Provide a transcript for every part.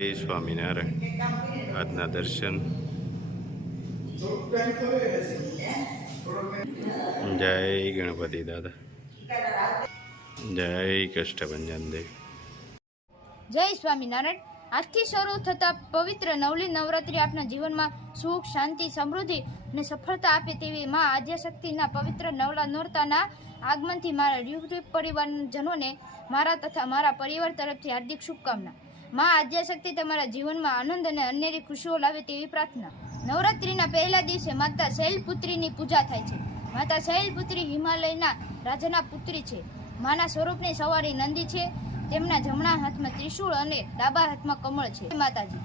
જય સ્વામિનારાયણ. આજના દર્શન. જય ગણપતિ દાદા. જય કષ્ટભંજન દેવ. જય સ્વામિનારાયણ. આજથી શરૂ થતા પવિત્ર નવલી નવરાત્રિ આપના જીવનમાં સુખ, શાંતિ, સમૃદ્ધિ અને સફળતા આપે તેવી મા આદ્યશક્તિના પવિત્ર નવલા નોરતાના આગમનથી મારા યુવદ્વીપ પરિવારજનોને મારા તથા મારા પરિવાર તરફથી હાર્દિક શુભકામના. મા આદ્યશક્તિ તમારા જીવનમાં આનંદ અને અનેરી ખુશીઓ લાવે તેવી પ્રાર્થના. નવરાત્રિના પહેલા દિવસે માતા શૈલપુત્રીની પૂજા થાય છે. માતા શૈલપુત્રી હિમાલયના રાજાના પુત્રી છે. માના સ્વરૂપની સવારી નંદી છે. તેમના જમણા હાથમાં ત્રિશૂળ અને ડાબા હાથમાં કમળ છે. માતાજી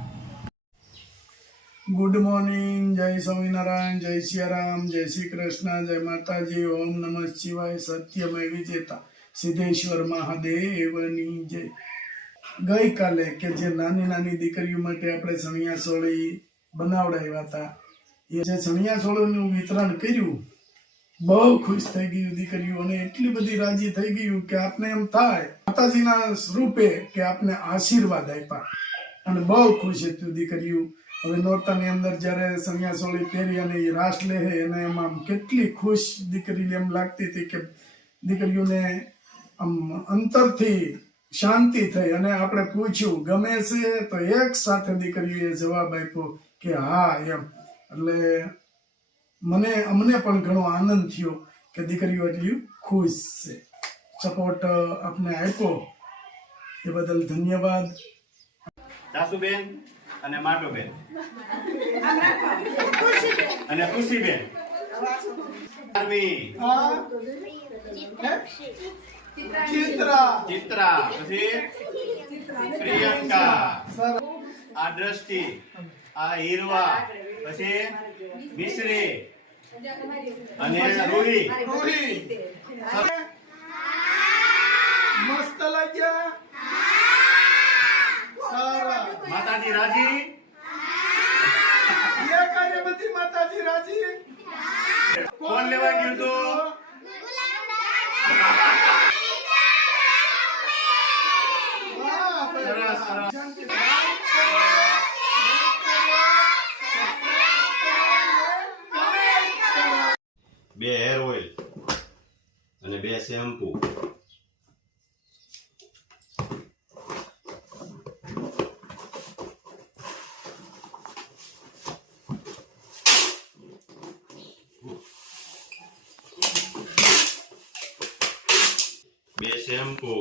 ગુડ મોર્નિંગ. જય સ્વામિનારાયણ, જય સિયારામ, જય શ્રી કૃષ્ણ, જય માતાજી. ઓમ નમઃ શિવાય. સત્યમય વિજેતા સિદ્ધેશ્વર મહાદેવની જય. ગઈકાલે કે જે નાની નાની દીકરીઓ માટે આપણે ચણિયા ચોળી બનાવડાવ્યા હતા, એ જે ચણિયા ચોળીનું વિતરણ કર્યું, બહુ ખુશ થઈ ગયું દીકરીઓ, અને એટલી બધી રાજી થઈ ગયું કે આપને એમ થાય માતાજીના સ્વરૂપે કે આપને આશીર્વાદ આપ્યા, અને બહુ ખુશ હતી દીકરીઓ. હવે નોરતાની અંદર જયારે ચણિયા ચોળી પહેરી અને એ રાસ લે એને એમાં કેટલી ખુશ દીકરીને એમ લાગતી હતી કે દીકરીઓને આમ અંતરથી શાંતિ થઈ. અને આપણે પૂછ્યું ગમે છે તો એક સાથે દીકરીઓએ જવાબ આપ્યો કે હા એમ. એટલે અમને પણ ઘણો આનંદ થયો કે દીકરીઓ એટલી ખુશ છે. સપોર્ટ આપને આપ્યો એ બદલ ધન્યવાદ. સાસુબેન અને માટોબેન અને ખુશીબેન. ચિત્રા, પછી પ્રિયંકા, આ દ્રષ્ટિ, આ હીરવા, પછી મિશ્રી અને રૂહી. મસ્ત લાગ્યા. સારા. માતાજી રાજી. બધી માતાજી રાજી. કોણ લેવા ગયું તો? સરસ સરસ. બે હેર ઓઇલ અને બે શેમ્પુ. બે શેમ્પુ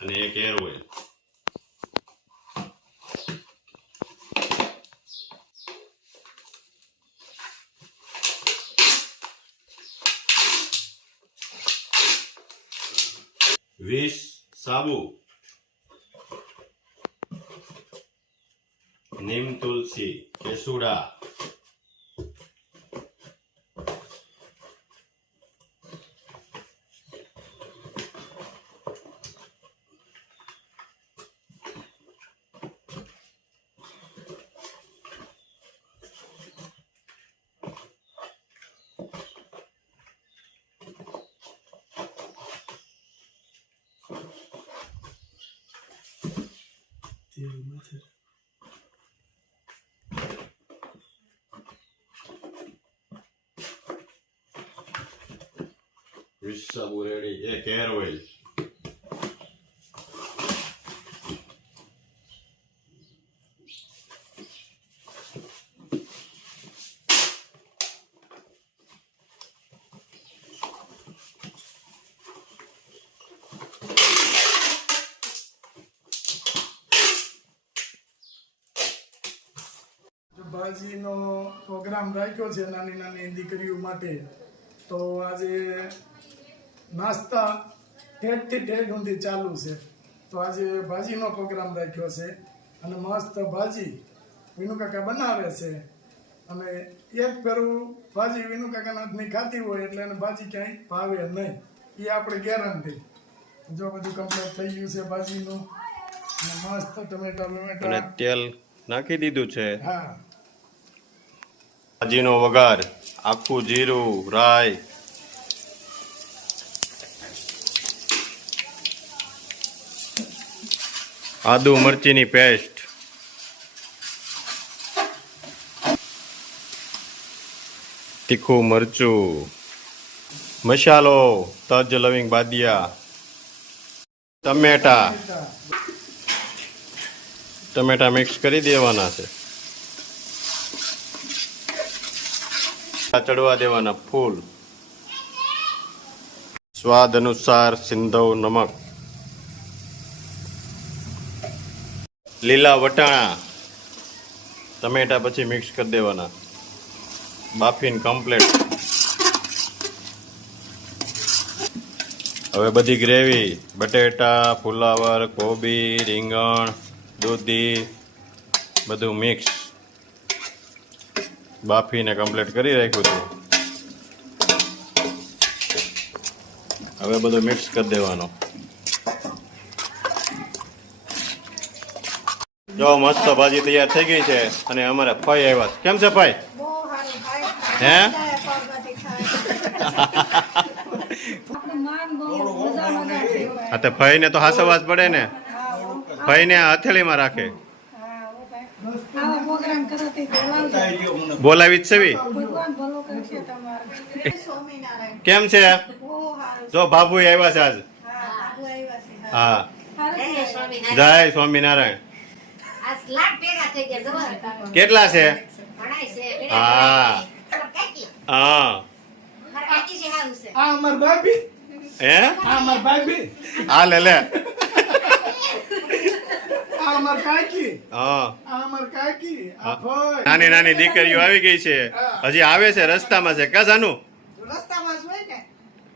અને એક હેર ઓઇલ. વીસ સાબુ, નીમ તુલસી, કેસુડા, વીસ સાબુ રેડી. એક હેર ઓઇલ. ભાજીનો પ્રોગ્રામ રાખ્યો છે નાની નાની દીકરીઓ માટે. તો આજે નાસ્તા ઠેઠથી ઠેઠ સુધી ચાલુ છે. તો આજે ભાજીનો પ્રોગ્રામ રાખ્યો છે, અને મસ્ત ભાજી વિનુ કાકા બનાવે છે. અને એક ફેરું ભાજી વિનુ કાકાના હાથની ખાતી હોય એટલે એને ભાજી ક્યાંય ભાવે નહીં, એ આપણે ગેરંટી. જો બધું કમ્પ્લીટ થઈ ગયું છે ભાજીનું, અને મસ્ત ટમેટા તેલ નાખી દીધું છે. હા. ભાજીનો વઘાર, આખું જીરું, રાઈ, આદુ મરચીની પેસ્ટ, તીખું મરચું, મસાલો, તજ લવિંગ બાદિયા, ટમેટા મિક્સ કરી દેવાના છે. ચડવા દેવાના ફૂલ, સ્વાદ અનુસાર સિંધવ નમક, લીલા વટાણા, ટમેટા પછી મિક્સ કરી દેવાના, બાફીને કમ્પ્લીટ. હવે બધી ગ્રેવી, બટેટા, ફુલાવર, કોબી, રીંગણ, દૂધી બધું મિક્સ બાફીને કમ્પ્લીટ કરી રાખ્યું હતું. હવે બધું મિક્સ કરી દેવાનો. જો મસ્ત ભાજી તૈયાર થઈ ગઈ છે અને અમારે ફઈ આવ્યા છે. કેમ છે ફઈ? હે હા તો ફઈ ને તો હાસવાસ પડે ને, ફઈ ને હથેળીમાં રાખે. બોલાવી જ છે. કેમ છે? જો બાબુ આવ્યા છે આજ. હા જય સ્વામિનારાયણ. કેટલા છે? હા હા હે હા લે લે નાની નાની દીકરીઓ આવી ગઈ છે, હજી આવે છે, રસ્તામાં છે. કા જાનું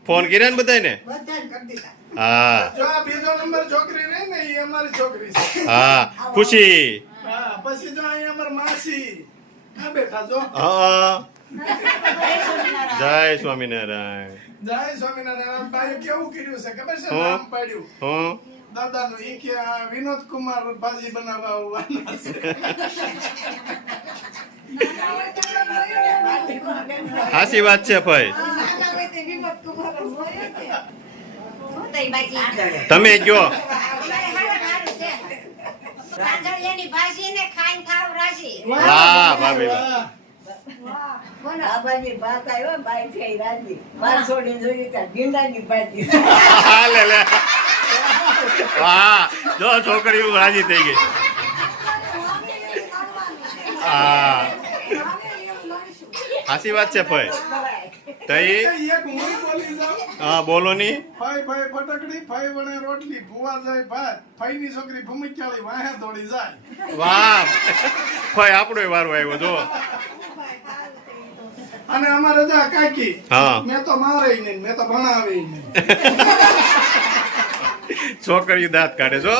ફોન કર્યા ને બધાને? હા હા ખુશી. પછી જો અહીંયા અમાર માસી આ બેઠા જો. હા જય સ્વામિનારાયણ. જય સ્વામિનારાયણ. ભાઈ કેવું કર્યું છે ખબર છે? નામ પાડ્યું દાદાનું. ઈ કે વિનોદ કુમાર ભાજી બનાવવા આવવાના છે. હાસી વાત છે ભાઈ. તમે કયો વાહ ભાભી વાહ. હા લે લે વાહ. જો છોકરીઓ રાજી થઈ ગઈ. હા હાસી વાત છે ભાઈ. તઈ હા બોલો ની. ફાઈ ફાઈ ફટકડી, ફાઈ વણે રોટલી, ભુવા જાય ભાત, ફાઈ ની છોકરી ભૂમિચાળી વાહે દોડી જાય. વાહ ભાઈ આપણો વારો આવ્યો જો. અને અમારે જા કાકી. હા મેં તો મારે નહીં, મેં તો ભણાવે નહીં. છોકરીઓ દાંત કાઢે છો.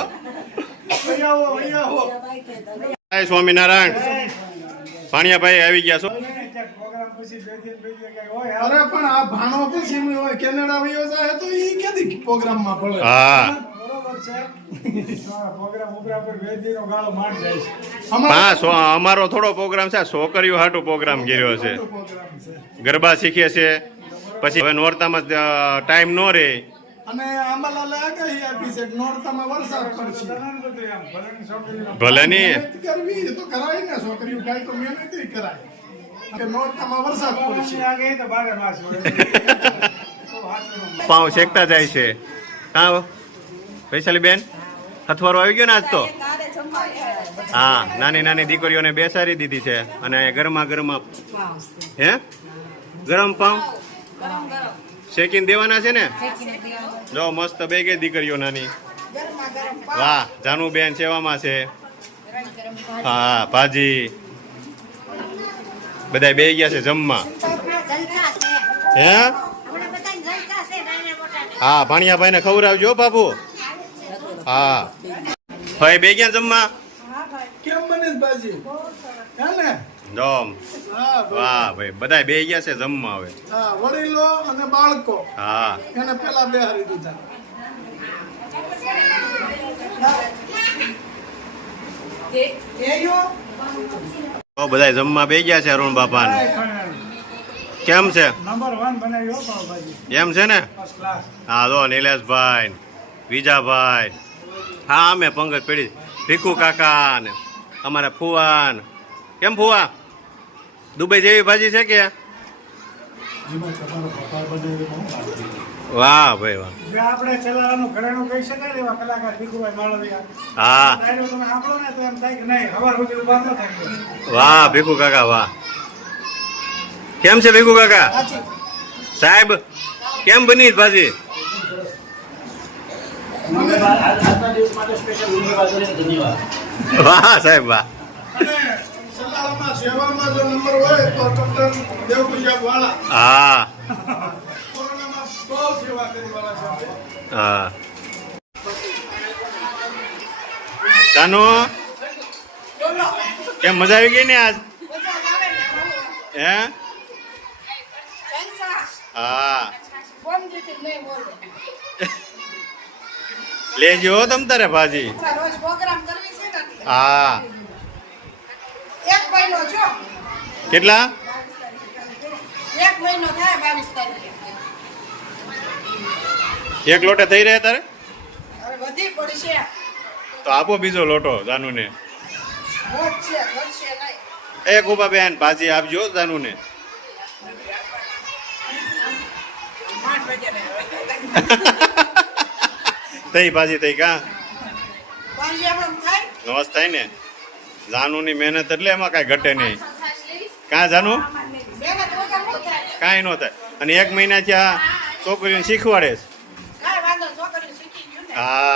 અહીંયા સ્વામિનારાયણ. પાણીયાભાઈ આવી ગયા છો. અરે પણ આ ભાણો પછી હોય કેનેડા વયો જાય તો ઈ કેદી પ્રોગ્રામ માં પડે. હા બરોબર છે. પ્રોગ્રામ ઉપરા પર વેદીનો ગાળો માર જાય છે. હા અમારો થોડો પ્રોગ્રામ છે. છોકરીઓ હાટુ પ્રોગ્રામ કર્યો છે. ગરબા શીખે છે. પછી હવે નોરતામાં ટાઈમ નો રહે. અને આંબાલાલે આગાહી આપી છે નોરતામાં વરસાદ પડશે. ભલે ની કરવી તો કરાય ને. છોકરીઓ કાઈ તો મહેનત કરાય કે નોરતામાં વરસાદ પડશે. પાઉં શેકતા જાય છે. હા વૈશાલી બેન હથવારો આવી ગયો ને આજ તો. હા નાની નાની દીકરીઓને બેસાડી દીધી છે અને ગરમા ગરમા હે ગરમ પાઉં શેકીને દેવાના છે ને. જો મસ્ત બે ગઈ દીકરીઓ નાની. વાહ જાનુ બેન સેવામાં છે. હા ભાજી બધા બે ગયા છે જમવા. હે હા ભાણિયાભાઈ ને ખવડાવજો બાપુ. હા ભાઈ બે ગયા જમવા. કેમ બને બાજી? હે ને જમ વાહ ભાઈ બધા બે ગયા છે જમવા. હવે હા વડીલો અને બાળકો હા એને પેલા બેહારી દીધા. તો બધા જમવા બે ગયા છે અરુણ બાપા ને. કેમ છે? નંબર 1 બનાવ્યો પાવભાજી. એમ છે ને. First class. હા જો નિલેશભાઈ, વિજાભાઈ, હા અમે પંગત પડી ભીખુ કાકા ને અમારા ફુવા ને. કેમ ફુવા દુબઈ જેવી ભાજી છે કે? વાહ ભાઈ વાહ. જે આપણે ચલાવાનું ઘરેણું કહી શકાય ને એવા કલાકાર ભીખુભાઈ માળવિયા. હા ડાયરો તમે સાંભળો ને તો એમ થાય કે નહીં હવાર સુધી ઉભા ન થાય. વાહ ભીખુ કાકા વાહ. કેમ છે ભીખુ કાકા? સાહેબ કેમ બની ભાજી? વાહ સાહેબ વાહ. અને સલાહમાં સેવામાં જો નંબર હોય તો ડોક્ટર દેવપુજા વાળા હા કોરોનામાં બહુ સેવા કરી વાળા છે. હા તાનો કેમ મજા આવી ગઈ ને આજ? હે હા લેજો હો તમ તારે ભાજી. હા કેટલા? 1 મહિનો થાય 22 તારીખે. એક લોટે થઈ રહ્યા તારે? હવે વધી પડશે. તો આપો બીજો લોટો જાનુ ને. ઘટશે નહીં. એ ગોપા બેન ભાજી આપજો જાનુ ને. 5 વાગે ને. થઈ ભાજી થઈ કા પાછી આપણે થાય. નવસ થાય ને. જાનુ ની મહેનત એટલે એમાં કાંઈ ઘટે નહીં. કાં જાનુ મહેનત વગર ન થાય. કાંઈ ન થાય. અને 1 મહિના ત્યાં છોકરીઓને શીખવાડે છે. કાંઈ વાંધો નહીં, છોકરીઓ શીખી ગયું ને. હા